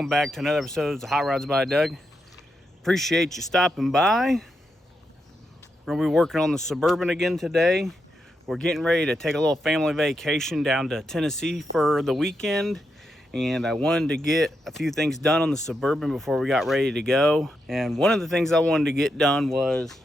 welcome back to another episode of Hot Rods by Doug. Appreciate you stopping by. We're gonna be working on the Suburban again today. We're getting ready to take a little family vacation down to Tennessee for the weekend, and I wanted to get a few things done on the Suburban before we got ready to go. And one of the things I wanted to get done was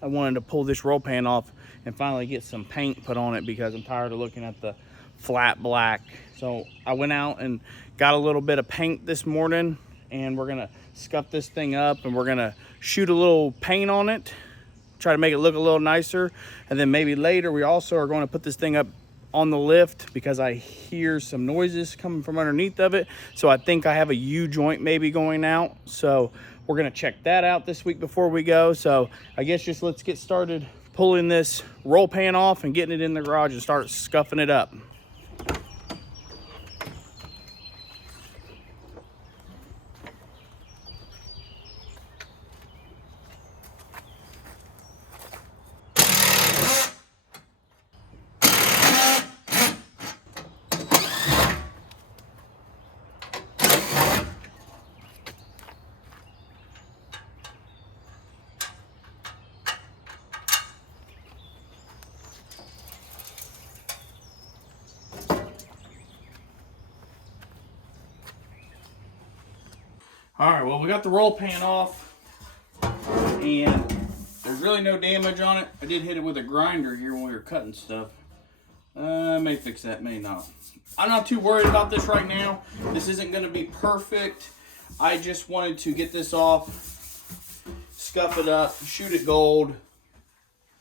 I wanted to pull this roll pan off and finally get some paint put on it, because I'm tired of looking at the flat black. So I went out and got a little bit of paint this morning, and we're gonna scuff this thing up and we're gonna shoot a little paint on it, try to make it look a little nicer. And then maybe later we also are going to put this thing up on the lift, because I hear some noises coming from underneath of it. So I think I have a U-joint maybe going out. So we're gonna check that out this week before we go. So I guess just let's get started pulling this roll pan off and getting it in the garage and start scuffing it up. All right, well, we got the roll pan off, and there's really no damage on it. I did hit it with a grinder here when we were cutting stuff. I may fix that, may not. I'm not too worried about this right now. This isn't going to be perfect. I just wanted to get this off, scuff it up, shoot it gold,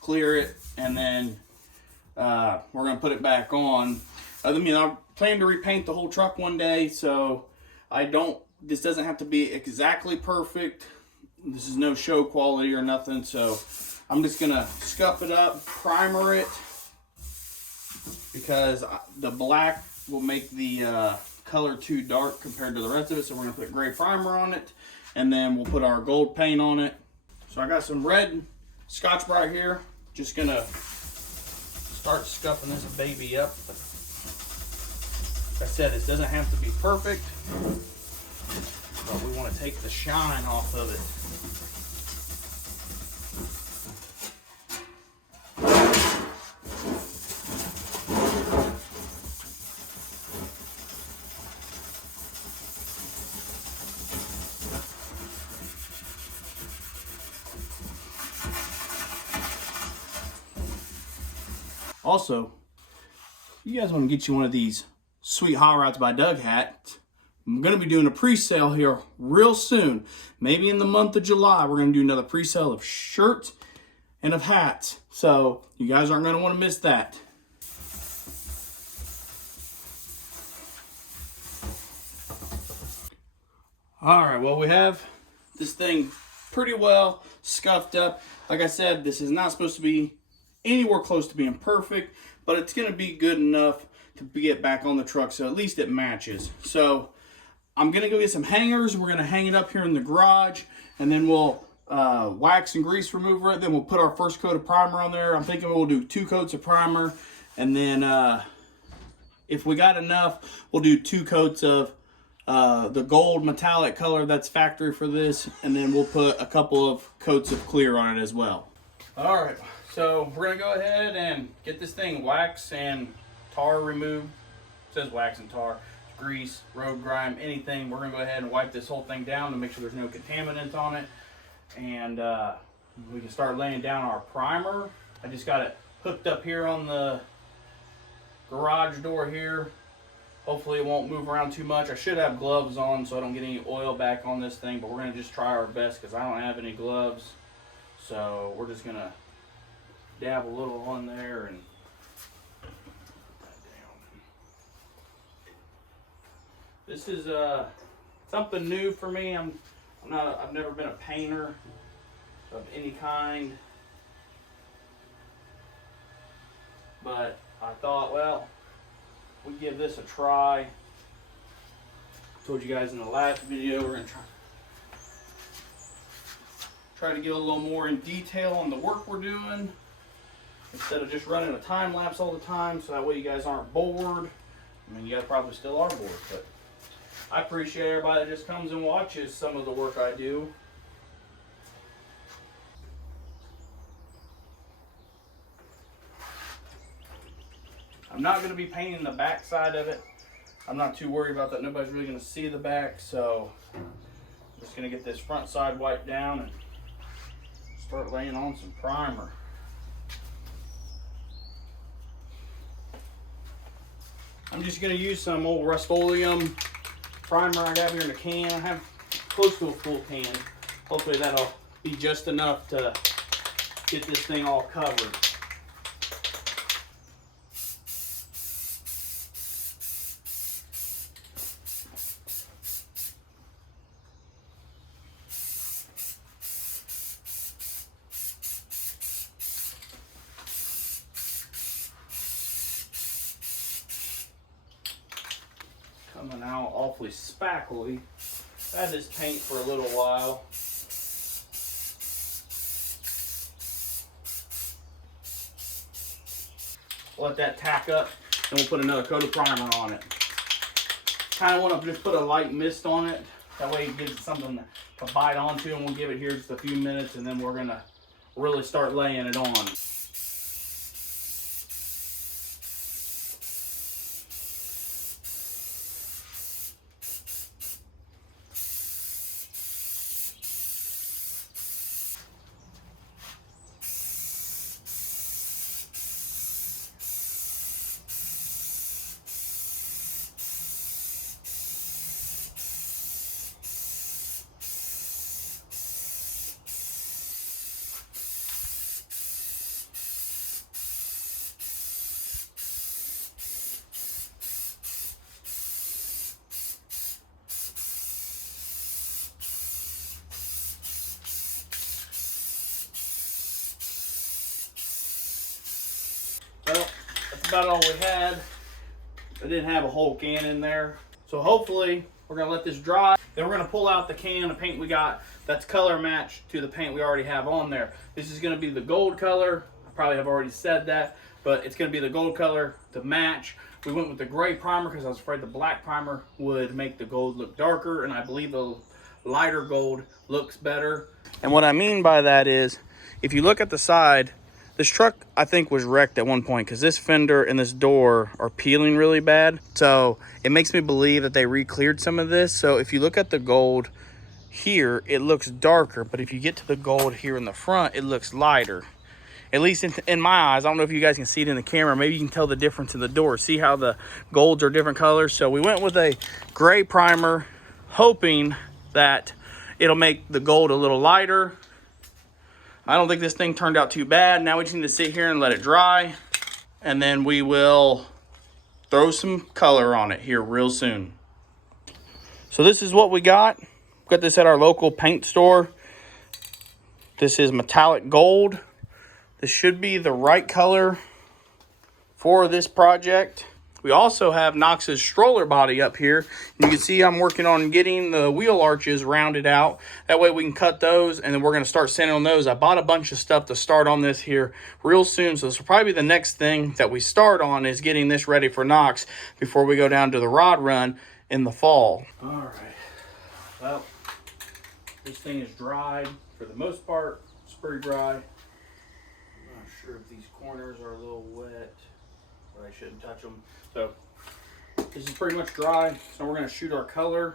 clear it, and then we're going to put it back on. I plan to repaint the whole truck one day, so this doesn't have to be exactly perfect. This is no show quality or nothing, so I'm just gonna scuff it up, primer it, because the black will make the color too dark compared to the rest of it. So we're gonna put gray primer on it, and then we'll put our gold paint on it. So I got some red Scotch-Brite here. Just gonna start scuffing this baby up. Like I said, this doesn't have to be perfect, but we want to take the shine off of it. Also, you guys want to get you one of these sweet Hot Rods by Doug hats. I'm going to be doing a pre-sale here real soon. Maybe in the month of July, we're going to do another pre-sale of shirts and of hats. So you guys aren't going to want to miss that. All right, well, we have this thing pretty well scuffed up. Like I said, this is not supposed to be anywhere close to being perfect, but it's going to be good enough to get back on the truck, so at least it matches. So I'm gonna go get some hangers. We're gonna hang it up here in the garage, and then we'll wax and grease remover it. Then we'll put our first coat of primer on there. I'm thinking we'll do 2 coats of primer, and then if we got enough, we'll do 2 coats of the gold metallic color that's factory for this, and then we'll put a couple of coats of clear on it as well. All right, so we're gonna go ahead and get this thing wax and tar removed. It says wax and tar. Grease, road grime, anything. We're gonna go ahead and wipe this whole thing down to make sure there's no contaminants on it, and we can start laying down our primer. I just got it hooked up here on the garage door here. Hopefully it won't move around too much. I should have gloves on so I don't get any oil back on this thing, but we're gonna just try our best because I don't have any gloves. So we're just gonna dab a little on there and this is something new for me. I've never been a painter of any kind, but I thought, well, we give this a try. I told you guys in the last video we're gonna try to get a little more in detail on the work we're doing instead of just running a time lapse all the time, so that way you guys aren't bored. I mean, you guys probably still are bored, but I appreciate everybody that just comes and watches some of the work I do. I'm not going to be painting the back side of it. I'm not too worried about that. Nobody's really going to see the back, so I'm just going to get this front side wiped down and start laying on some primer. I'm just going to use some old Rust-Oleum primer I got here in a can. I have close to a full can. Hopefully that'll be just enough to get this thing all covered. Coming out awfully spackly. I had this paint for a little while. Let that tack up, and we'll put another coat of primer on it. Kind of want to just put a light mist on it. That way it gives it something to bite onto, and we'll give it here just a few minutes, and then we're going to really start laying it on. Well, that's about all we had. I didn't have a whole can in there. So hopefully we're gonna let this dry. Then we're gonna pull out the can of paint we got that's color matched to the paint we already have on there. This is gonna be the gold color. I probably have already said that, but it's gonna be the gold color to match. We went with the gray primer because I was afraid the black primer would make the gold look darker, and I believe the lighter gold looks better. And what I mean by that is, if you look at the side, this truck, I think, was wrecked at one point because this fender and this door are peeling really bad. So it makes me believe that they re-cleared some of this. So if you look at the gold here, it looks darker. But if you get to the gold here in the front, it looks lighter. At least in my eyes. I don't know if you guys can see it in the camera. Maybe you can tell the difference in the door. See how the golds are different colors? So we went with a gray primer, hoping that it'll make the gold a little lighter. I don't think this thing turned out too bad. Now we just need to sit here and let it dry. And then we will throw some color on it here real soon. So this is what we got. Got this at our local paint store. This is metallic gold. This should be the right color for this project. We also have Knox's stroller body up here. You can see I'm working on getting the wheel arches rounded out. That way we can cut those, and then we're going to start sanding on those. I bought a bunch of stuff to start on this here real soon. So this will probably be the next thing that we start on, is getting this ready for Knox before we go down to the rod run in the fall. All right. Well, this thing is dried for the most part. It's pretty dry. I'm not sure if these corners are a little wet, but I shouldn't touch them. So this is pretty much dry. So we're going to shoot our color.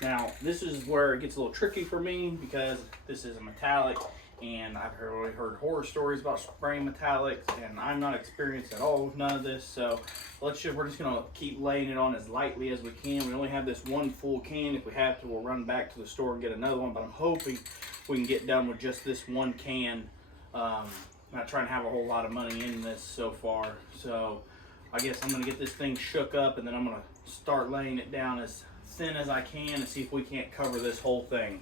Now this is where it gets a little tricky for me because this is a metallic, and I've heard horror stories about spraying metallics, and I'm not experienced at all with none of this. So we're just going to keep laying it on as lightly as we can. We only have this one full can. If we have to, we'll run back to the store and get another one, but I'm hoping we can get done with just this one can. I'm not trying to have a whole lot of money in this so far. So I guess I'm going to get this thing shook up, and then I'm going to start laying it down as thin as I can and see if we can't cover this whole thing.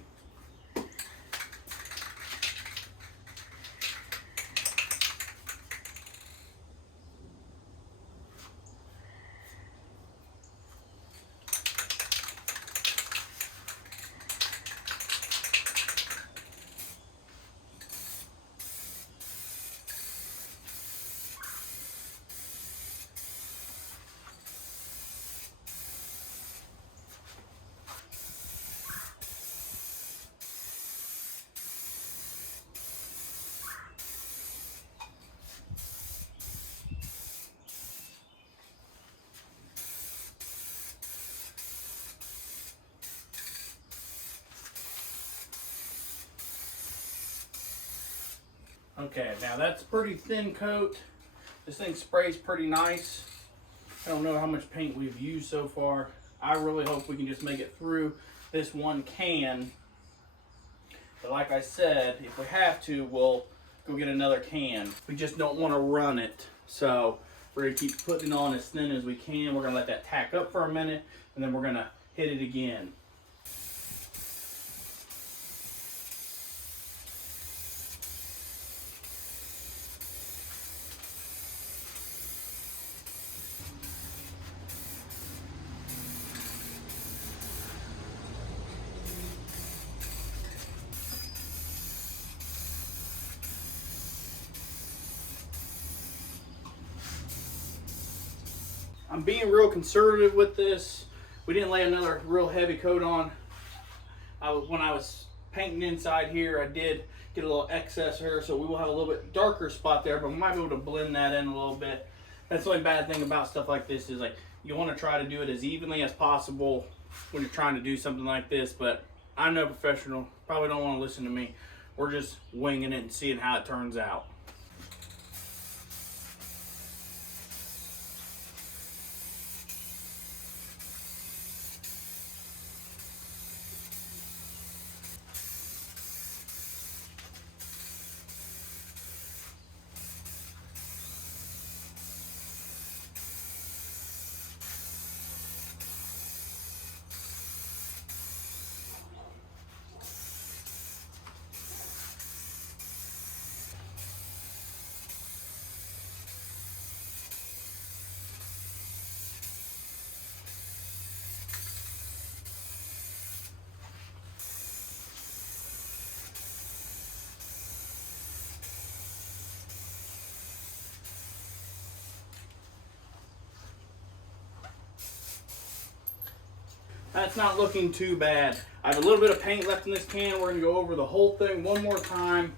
Okay, now that's a pretty thin coat. This thing sprays pretty nice. I don't know how much paint we've used so far. I really hope we can just make it through this one can. But like I said, if we have to, we'll go get another can. We just don't want to run it. So we're going to keep putting it on as thin as we can. We're going to let that tack up for a minute, and then we're going to hit it again. I'm being real conservative with this. We didn't lay another real heavy coat on. When I was painting inside here, I did get a little excess here, so we will have a little bit darker spot there, but we might be able to blend that in a little bit. That's the only bad thing about stuff like this is, like, you want to try to do it as evenly as possible when you're trying to do something like this, but I'm no professional. Probably don't want to listen to me. We're just winging it and seeing how it turns out. That's not looking too bad. I have a little bit of paint left in this can. We're going to go over the whole thing one more time,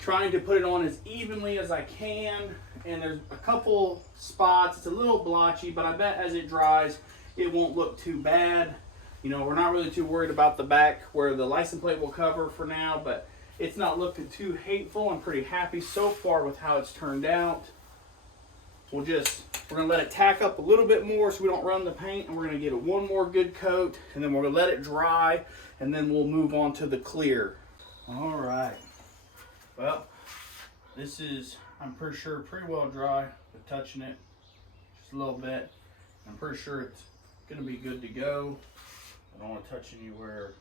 trying to put it on as evenly as I can. And there's a couple spots. It's a little blotchy, but I bet as it dries, it won't look too bad. You know, we're not really too worried about the back where the license plate will cover for now, but it's not looking too hateful. I'm pretty happy so far with how it's turned out. We're going to let it tack up a little bit more so we don't run the paint, and we're going to get it one more good coat, and then we're going to let it dry, and then we'll move on to the clear. All right. Well, this is, I'm pretty sure, pretty well dry with touching it just a little bit. I'm pretty sure it's going to be good to go. I don't want to touch anywhere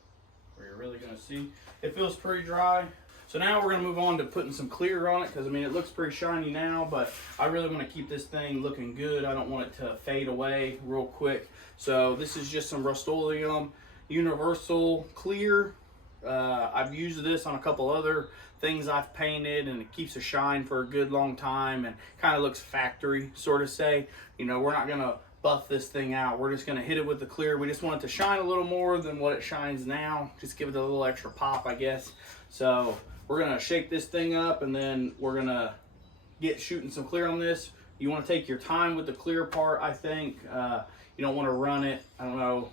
where you're really going to see. It feels pretty dry. So now we're going to move on to putting some clear on it, because I mean it looks pretty shiny now, but I really want to keep this thing looking good. I don't want it to fade away real quick. So this is just some Rust-Oleum Universal Clear. I've used this on a couple other things I've painted, and it keeps a shine for a good long time and kind of looks factory, sort of say. You know, we're not going to buff this thing out. We're just going to hit it with the clear. We just want it to shine a little more than what it shines now. Just give it a little extra pop, I guess. So we're going to shake this thing up, and then we're going to get shooting some clear on this. You want to take your time with the clear part, I think. You don't want to run it. I don't know.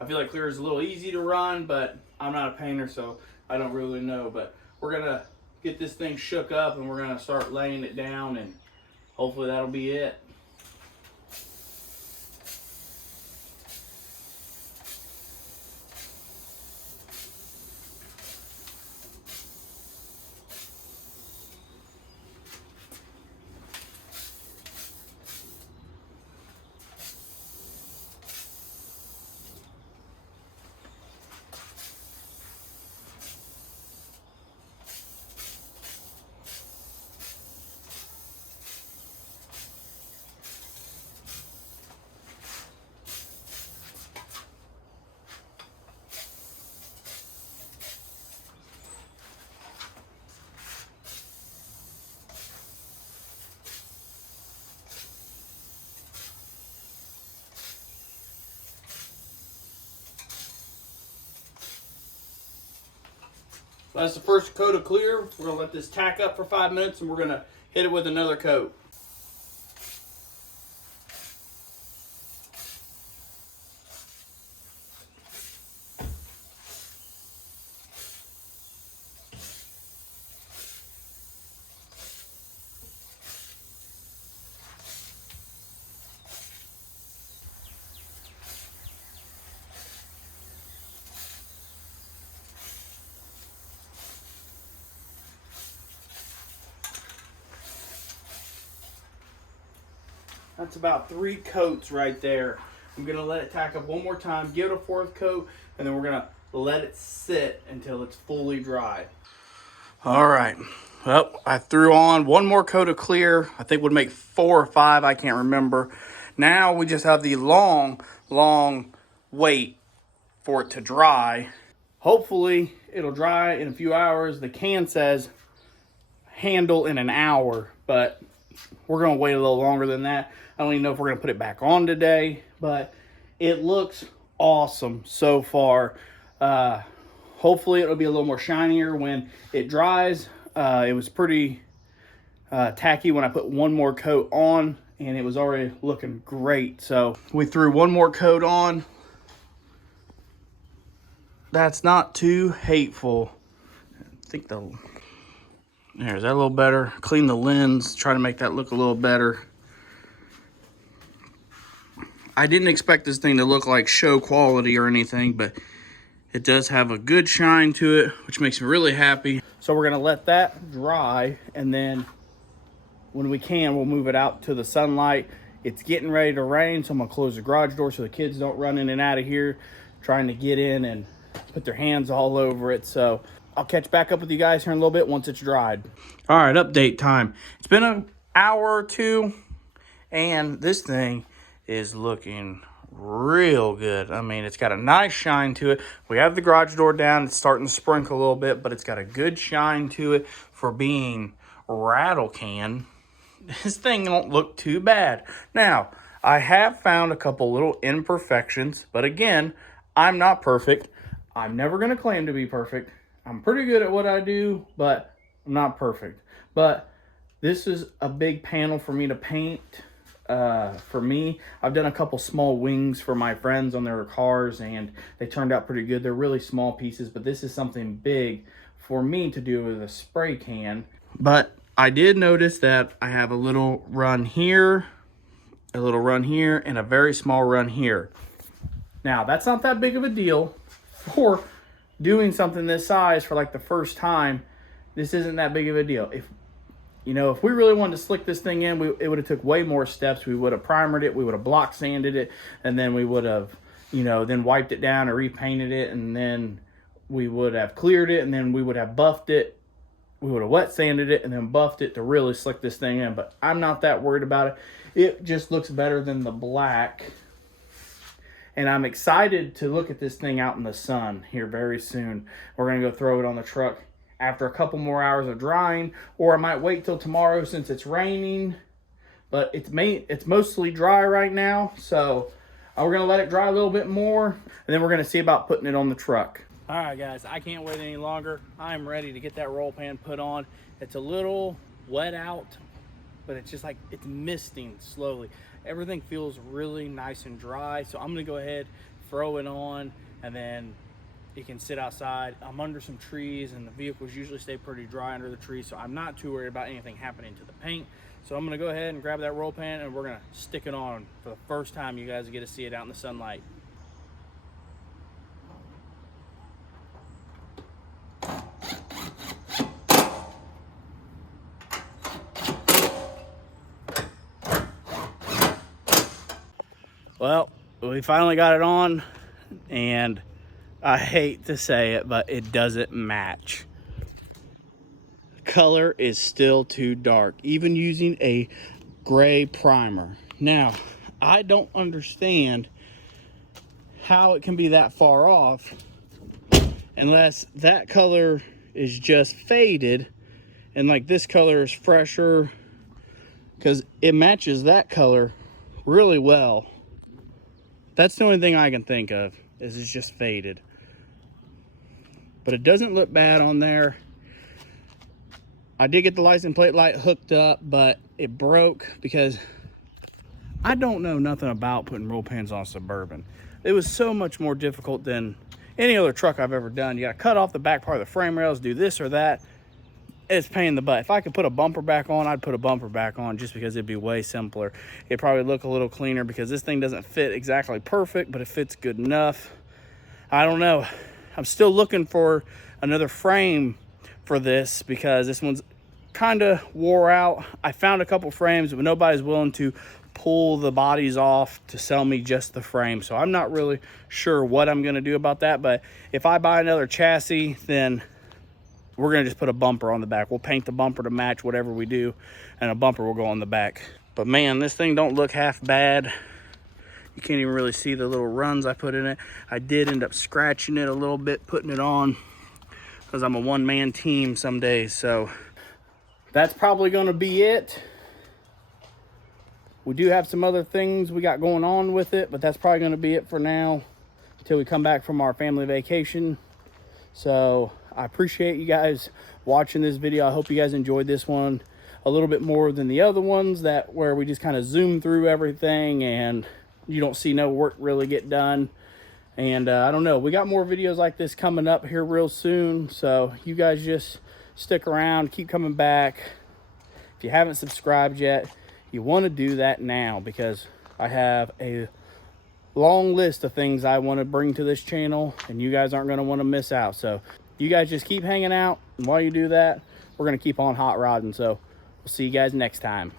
I feel like clear is a little easy to run, but I'm not a painter, so I don't really know. But we're going to get this thing shook up, and we're going to start laying it down, and hopefully that'll be it. That's the first coat of clear. We're going to let this tack up for 5 minutes, and we're going to hit it with another coat. That's about 3 coats right there. I'm gonna let it tack up one more time, give it a 4th coat, and then we're gonna let it sit until it's fully dry. All right, well, I threw on one more coat of clear. I think would make 4 or 5, I can't remember. Now we just have the long wait for it to dry. Hopefully it'll dry in a few hours. The can says handle in an hour, but we're gonna wait a little longer than that. I don't even know if we're gonna put it back on today, but it looks awesome so far. Hopefully it'll be a little more shinier when it dries. It was pretty tacky when I put one more coat on, and it was already looking great. So we threw one more coat on. That's not too hateful. I think there's that a little better. Clean the lens, try to make that look a little better. I didn't expect this thing to look like show quality or anything, but it does have a good shine to it, which makes me really happy. So we're gonna let that dry, and then when we can, we'll move it out to the sunlight. It's getting ready to rain, so I'm gonna close the garage door so the kids don't run in and out of here trying to get in and put their hands all over it. So I'll catch back up with you guys here in a little bit once it's dried. All right, update time. It's been an hour or two, and this thing is looking real good. I mean, it's got a nice shine to it. We have the garage door down. It's starting to sprinkle a little bit, but it's got a good shine to it for being rattle can. This thing don't look too bad. Now, I have found a couple little imperfections, but again, I'm not perfect. I'm never going to claim to be perfect. I'm pretty good at what I do, but I'm not perfect. But this is a big panel for me to paint. For me, I've done a couple small wings for my friends on their cars, and they turned out pretty good. They're really small pieces, but this is something big for me to do with a spray can. But I did notice that I have a little run here, a little run here, and a very small run here. Now, that's not that big of a deal for doing something this size for like the first time. This isn't that big of a deal. If we really wanted to slick this thing in, it would have took way more steps. We would have primered it, we would have block sanded it, and then we would have, then wiped it down or repainted it, and then we would have cleared it, and then we would have buffed it. We would have wet sanded it and then buffed it to really slick this thing in, but I'm not that worried about it. It just looks better than the black. And I'm excited to look at this thing out in the sun here very soon. We're gonna go throw it on the truck after a couple more hours of drying, or I might wait till tomorrow since it's raining. But it's mostly dry right now, so we're gonna let it dry a little bit more, and then we're gonna see about putting it on the truck. All right, guys, I can't wait any longer. I'm ready to get that roll pan put on. It's a little wet out, but it's just like it's misting slowly. Everything feels really nice and dry, so I'm gonna go ahead, throw it on, and then it can sit outside. I'm under some trees, and the vehicles usually stay pretty dry under the trees, so I'm not too worried about anything happening to the paint. So I'm gonna go ahead and grab that roll pan, and we're gonna stick it on for the first time you guys get to see it out in the sunlight. Well, we finally got it on, and I hate to say it, but it doesn't match. Color is still too dark, even using a gray primer. Now, I don't understand how it can be that far off unless that color is just faded and like this color is fresher, because it matches that color really well. That's the only thing I can think of, is it's just faded. But it doesn't look bad on there. I did get the license plate light hooked up, but it broke because I don't know nothing about putting roll pans on Suburban. It was so much more difficult than any other truck I've ever done. You gotta cut off the back part of the frame rails, do this or that. It's a pain in the butt. If I could put a bumper back on, I'd put a bumper back on, just because it'd be way simpler. It'd probably look a little cleaner because this thing doesn't fit exactly perfect, but it fits good enough. I don't know. I'm still looking for another frame for this because this one's kind of wore out. I found a couple frames, but nobody's willing to pull the bodies off to sell me just the frame. So I'm not really sure what I'm gonna do about that, but if I buy another chassis, then we're gonna just put a bumper on the back. We'll paint the bumper to match whatever we do, and a bumper will go on the back. But man, this thing don't look half bad. You can't even really see the little runs I put in it. I did end up scratching it a little bit, putting it on, because I'm a one-man team some days. So that's probably gonna be it. We do have some other things we got going on with it, but that's probably gonna be it for now until we come back from our family vacation. So I appreciate you guys watching this video. I hope you guys enjoyed this one a little bit more than the other ones where we just kind of zoom through everything and you don't see no work really get done. And I don't know, we got more videos like this coming up here real soon. So you guys just stick around, keep coming back. If you haven't subscribed yet, you want to do that now, because I have a long list of things I want to bring to this channel and you guys aren't going to want to miss out. So you guys just keep hanging out, and while you do that, we're going to keep on hot rodding. So we'll see you guys next time.